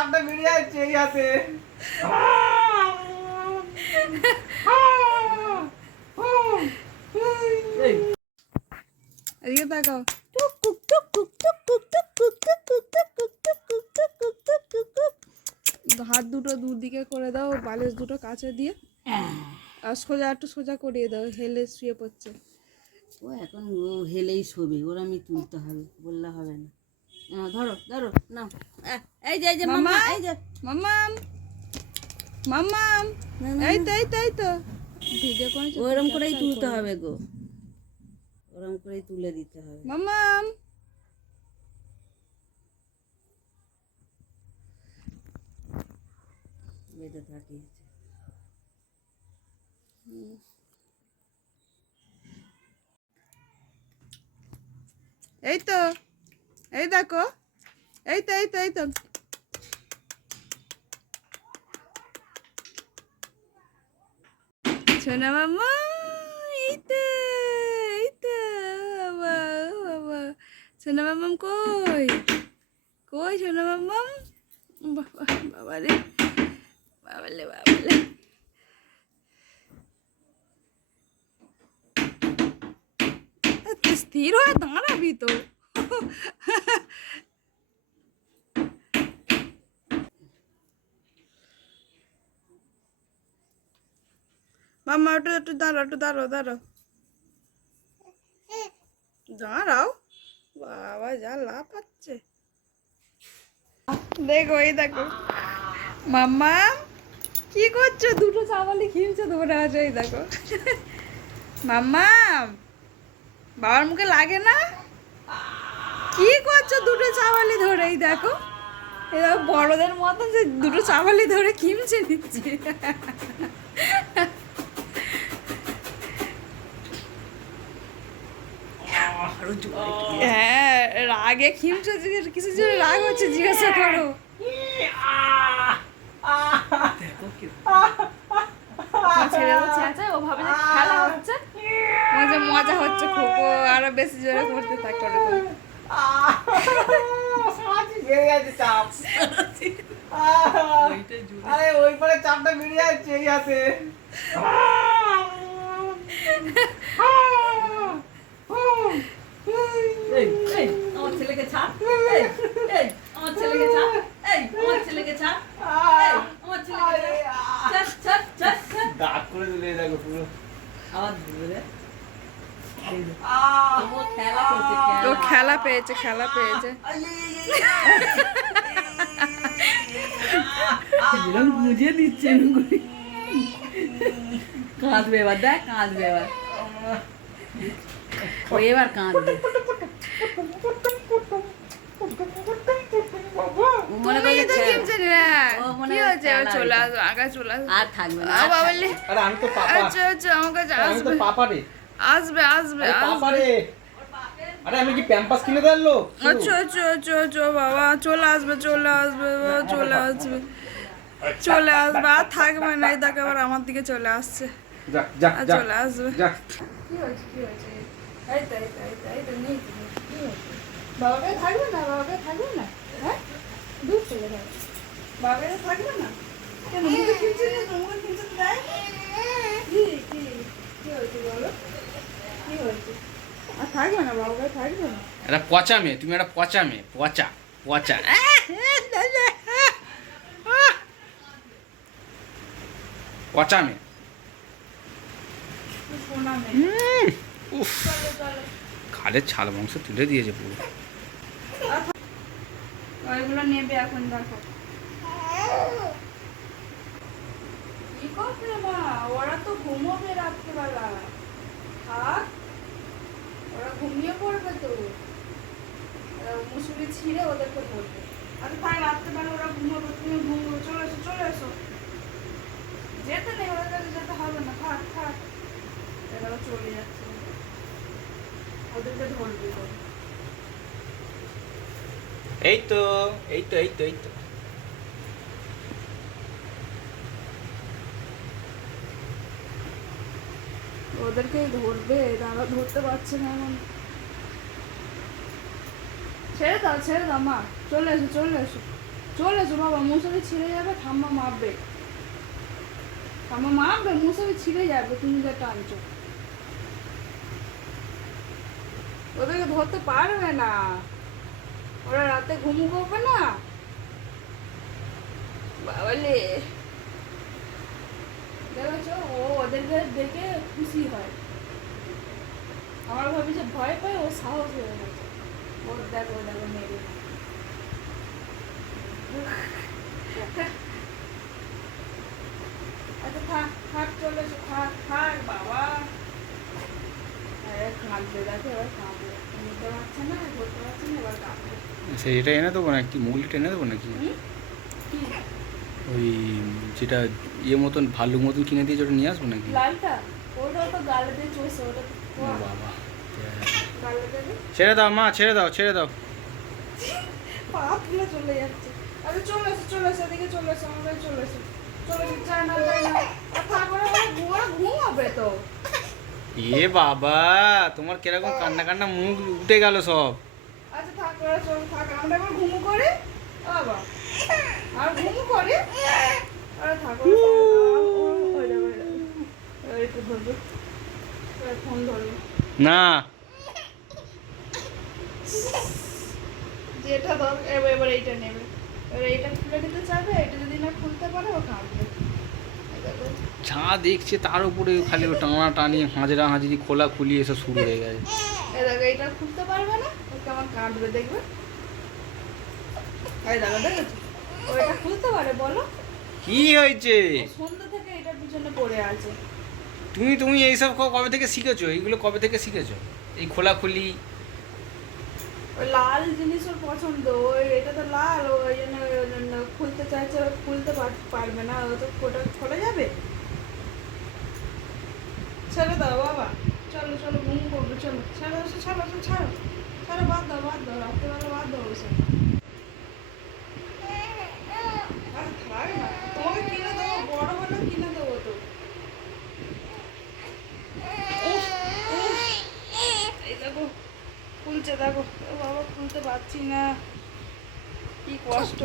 চাপটা বেরিয়ে যাচ্ছে এই হাতে। এদিকে তাকাও। হাত দুটো দুদিকে করে দাও, বালিশ দুটো কাছে দিয়ে আর সোজা একটু সোজা করিয়ে দাও, হেলে শুয়ে পড়ছে। ও এখন ও হেলেই শোবে, ওর আমি তুলতে হবে, বললে হবে না। ধরো ধরো না, এই যে এই যে মামা, এই যে মাম্মাম মাম্মাম, এই তো এই তো এই তো ভিডিও করেছে, ওরম করেই তুলতে হবে গো, ওরম করেই তুলে দিতে হবে। মাম্মাম বেঁধে থাকিয়েছে। এই তো, এই দেখো, এই তো এই তো এই তো সোনা মাম্মা, এই তো এই তো, বাবা বাবা, সোনা মাম্মাম কই কই সোনা মাম্মাম, বাবা বাবারে বাবালে বাবালে, স্থির হয়ে দাঁড়াবি তো। মাম্মা একটু একটু দাঁড়াও, একটু দাঁড়াও দাঁড়াও দাঁড়াও, বাবা যা লাফাচ্ছে দেখো, এই দেখো মাম্মা কি করছো, দুটো চাওয়ালি খিলছে দৌড়ে আছে, এই দেখো মাম্মা, বাবার মুখে লাগে না, কি করছো দুটো চাওয়ালি ধরে, এই দেখো এই দেখো বড়দের মতন যে দুটো চাওয়ালি ধরে খিমচে নিচ্ছে। হ্যাঁ রাগে খিমচে, কিছু জন্য রাগ হচ্ছে জিজ্ঞাসা করো। ছেড়ে চেঁচা, ও ভাবে যে খেলা হচ্ছে, মজা মজা হচ্ছে খুব, ও আরো বেশি জোরে করতে থাকে ওরকম। বেরিয়ে যাচ্ছে চাপ। আরে ওই পরে চাপটা বেরিয়ে যাচ্ছে এই হাতে। আমার ছেলেকে ছাড়, আমার ছেলেকে ছাড়, আমার ছেলেকে ছাড়, আমার ছেলেকে ছাড়, দাঁত করে দিলে দেখো পুরো। আবার ধরে ও খেলা পেয়েছে, খেলা পেয়েছে। বুঝিয়ে দিচ্ছে, কাঁদবে এবার, দেখ কাঁদবে এবার, ও এবার কাঁদবে। চলে আসো, আগে চলে আসো, আর থাকবে না, আরে আমি তো পাপা, আচ্ছা আচ্ছা আমার কাছে আমি তো আসবে পাপা রে, আসবে আসবে আরে পাপা আসবে। রে। আরে আমি কি প্যাম্পাস কিনে দেবো? আচ্ছা আচ্ছা আচ্ছা আচ্ছা বাবা চলে আসবে, চলে আসবে বাবা, চলে আসবে চলে আসবে, আর থাকবে না, এই দেখো আবার আমার দিকে চলে আসছে, যা যা আর যা চলে আসবে। যা। কি হয়েছে কি হয়েছে, এই তো এই তো এই তো এই তো নেই তো, কি হয়েছে, বাবাকে থাকবে না, বাবাকে থাকবে না, হ্যাঁ দূর চলে যাবে, বাবাকে থাকবে না কেন, মুখে কিনছে না, মুখে কিনছে দেয় কি কি কি হয়েছে বলো, কি হয়েছে, আর থাকবে না, বাবাকে থাকবে না। এটা পচা মেয়ে, তুমি একটা পচা মেয়ে, পচা পচা। পচা মেয়ে। সোনা মেয়ে, উফ, চলো চলো, খালের ছাল মাংস তুলে দিয়েছে পুরো। ওইগুলো নেবে এখন, দেখো কি করবে মা, ওরা তো ঘুমোবে রাত্রিবেলা, থাক ওরা ঘুমিয়ে পড়বে তো, মুসুরি ছিঁড়ে ওদেরকে পড়বে, আচ্ছা থাক রাত্রিবেলা ওরা ঘুমোবে, তুমি ঘুমো, চলে এসো চলে এসো, যেতে নেই ওদের কাছে যেতে হবে না, থাক থাক, এরাও চলে যাচ্ছে, ওদেরকে ধরবে তো। এই তো এই তো এই তো এই তো। ওদেরকেই ধরবে, তারা ধরতে পারছে না এখন, ছেড়ে দাও মা, চলে এসো চলে এসো চলে এসো বাবা, মশারি ছিঁড়ে যাবে, ঠাম্মা মাপবে, ঠাম্মা মাপবে, মশারি ছিঁড়ে যাবে, তুমি যা টানছো। ওদেরকে ধরতে পারবে না, ওরা রাতে ঘুম করবে না। বাবালে দেখেছো, ও ওদেরকে দেখে খুশি হয়। আমার ভাবি যে ভয় পায়, ও সাহস হয়ে গেছে। ওর দেখো দেখো মেরে। আচ্ছা থাক থাক, চলে এসো, থাক থাক বাবা। কাঁদবে, দেখো এবার কাঁদবে, নিতে পারছে না, ধরতে পারছে না, এবার কাঁদবে। সে এটা এনে দেবো নাকি, মৌলিটা এনে দেবো নাকি? কি ওই যেটা ইয়ে মতন ভাল্লুক মতন কিনে দিয়েছে ওটা নিয়ে আসবো নাকি? লালটা? ওটা তো গালে দিয়ে চলছে, ওটা তো ও বাবা, গালে দেবে। ছেড়ে দাও মা, ছেড়ে দাও, ছেড়ে দাও। পা তুলে চলে যাচ্ছে। আরে চলে এসো, চলে এসো, এদিকে চলে এসো, আমার কাছে চলে এসো, চলে এসো, চায় না চায় না। আর তারপরে ঘুমাবে তো। এ বাবা, তোমার কিরকম কান্না কান্না মুখ উঠে গেল সব। আচ্ছা থাক, ওরা চল থাক, আমরা এবার ঘুমু করি। বাবা আর ঘুমু করি। আরে থাক, একটু ধরবে, ফোন ধরবে না, যেটা দরকার। এবার এইটা নেবে, এবার এইটা খুলে দিতে চাইবে, এটা যদি না খুলতে পারে ও কাঁদবে। যা দেখছে তার উপরে খালি ও টানা টানি হাজরা হাজরি খোলা খুলি এসব শুরু হয়ে গেছে। এই দেখো, এইটা খুলতে পারবে না, ও কেমন কাঁদবে দেখবে। এই দেখো, দেখেছো, ও এটা খুলতে পারে, বলো। কি হয়েছে? ও সন্ধ্যা থেকে এটার পিছনে পড়ে আছে। তুমি তুমি এইসব কবে থেকে শিখেছো? এইগুলো কবে থেকে শিখেছো? এই খোলাখুলি? ওই লাল জিনিস ওর পছন্দ, ওই এটা তো লাল, ওই জন্য খুলতে চাইছে, ও খুলতে পারবে না, ও তো ওটা খোলা যাবে। ছেড়ে দাও বাবা, চলো চলো ঘুম করবো, চলো ছাড়ো ছাড়ো ছাড়ো ছাড়ো, বাদ দাও বাদ দাও, রাত্রেবেলা বাদ দাও ওসব। আরে থাক না, তোমাকে কিনে দেবো, বড় হলে কিনে দেবো তো। এই দেখো খুলছে, দেখো ও বাবা, খুলতে পারছি না, কি কষ্ট।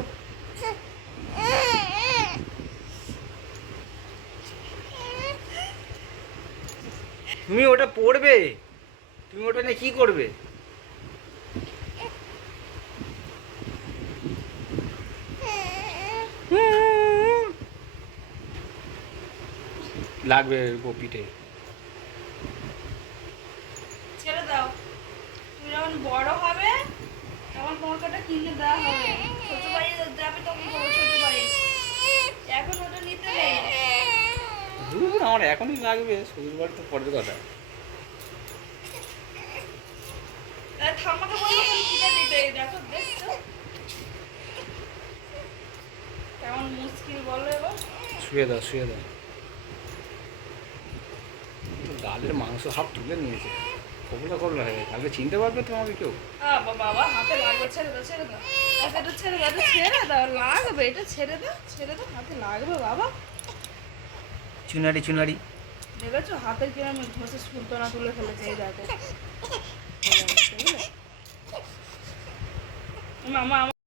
তুমি ওটা পড়বে, তুমি ওটা নিয়ে কি করবে? লাগবে পিঠে। ছেড়ে দাও, তুমি যখন বড় হবে তখন তোমাকে ওটা কিনে দেওয়া হবে। ছোট বাড়ি যাবে তখন তোমার ছোট বাড়ি, এখন ওটা নিতে নেই। আমার এখনই লাগবে, শ্বশুর বাড়ি তো পরের কথা। ঠাম্মাকে বলবো কিনে দিতে। দেখো দেখছো কেমন মুশকিল, বলো এবার। শুয়ে দাও, শুয়ে দাও। গালের মাংস হাফ তুলে নিয়েছে, কবলা কবলা হয়ে গেছে। কালকে চিনতে পারবে তো আমাকে কেউ? বাবা হাতে লাগবে, ছেড়ে দাও ছেড়ে দাও, এটা ছেড়ে দাও, এটা ছেড়ে দাও, লাগবে, এটা ছেড়ে দাও ছেড়ে দাও, হাতে লাগবে বাবা। চুনারি চুনারি দেখেছো হাতের কিরম ঘষে সুলতানা তুলে ফেলেছে, এই দেখো। মামা